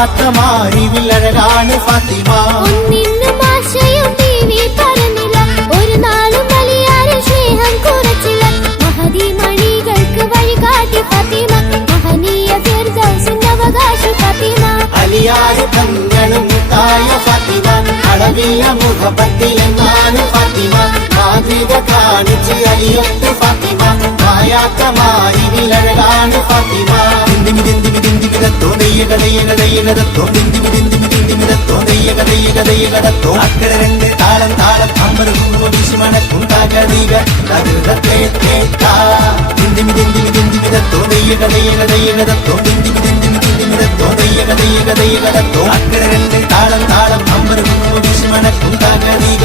മായാത്ത മാറിവിൽ അഴകാണ് ഫാത്തിമ. ഒന്നിന്നും ആശയും ദേവി പറഞ്ഞില്ല, ഒരു നാളും വലിയാരും സ്നേഹം കുറച്ചില്ല. മഹദി മണികൾക്ക് വഴികാട്ടി ഫാത്തിമ, മഹനീയ ഫിർദൗസിന്റെ അവകാശി ഫാത്തിമ. അലിയാര് തങ്ങളും തായ ഫാത്തിമ, അളവില്ല മുഖപത്തിലെങ്ങാണ് ഫാത്തിമ. മാതൃക കാണിച്ച് അലിയൊത്ത് ഫാത്തിമ, മായാത്ത മാറിവിൽ അഴകാണ് ഫാത്തിമ. ദിന്ദിമി ദിന്ദിമി ദിന്ദിമിതത്തോ ദയ്യകതയ്യകതയ്യകതത്തോ ദിന്ദിമി ദിന്ദിമി ദിന്ദിമിതത്തോ ദയ്യകതയ്യകതയ്യകതത്തോ. അക്കരെ രണ്ട് താളം താളം അമ്പത് വിഷമണക്കും താകതീക തകൃതത്തേത്താ. ദിന്ദിമി ദിന്ദിമി ദിന്ദിമിതത്തോ ദയ്യകതയ്യകതയ്യകതത്തോ ദിന്ദിമി ദിന്ദിമി ദിന്ദിമിതത്തോ ദയ്യകതയ്യകതയ്യകതത്തോ. അക്കരെ രണ്ട് താളം താളം അമ്പത് വിഷമണക്കും താകതീക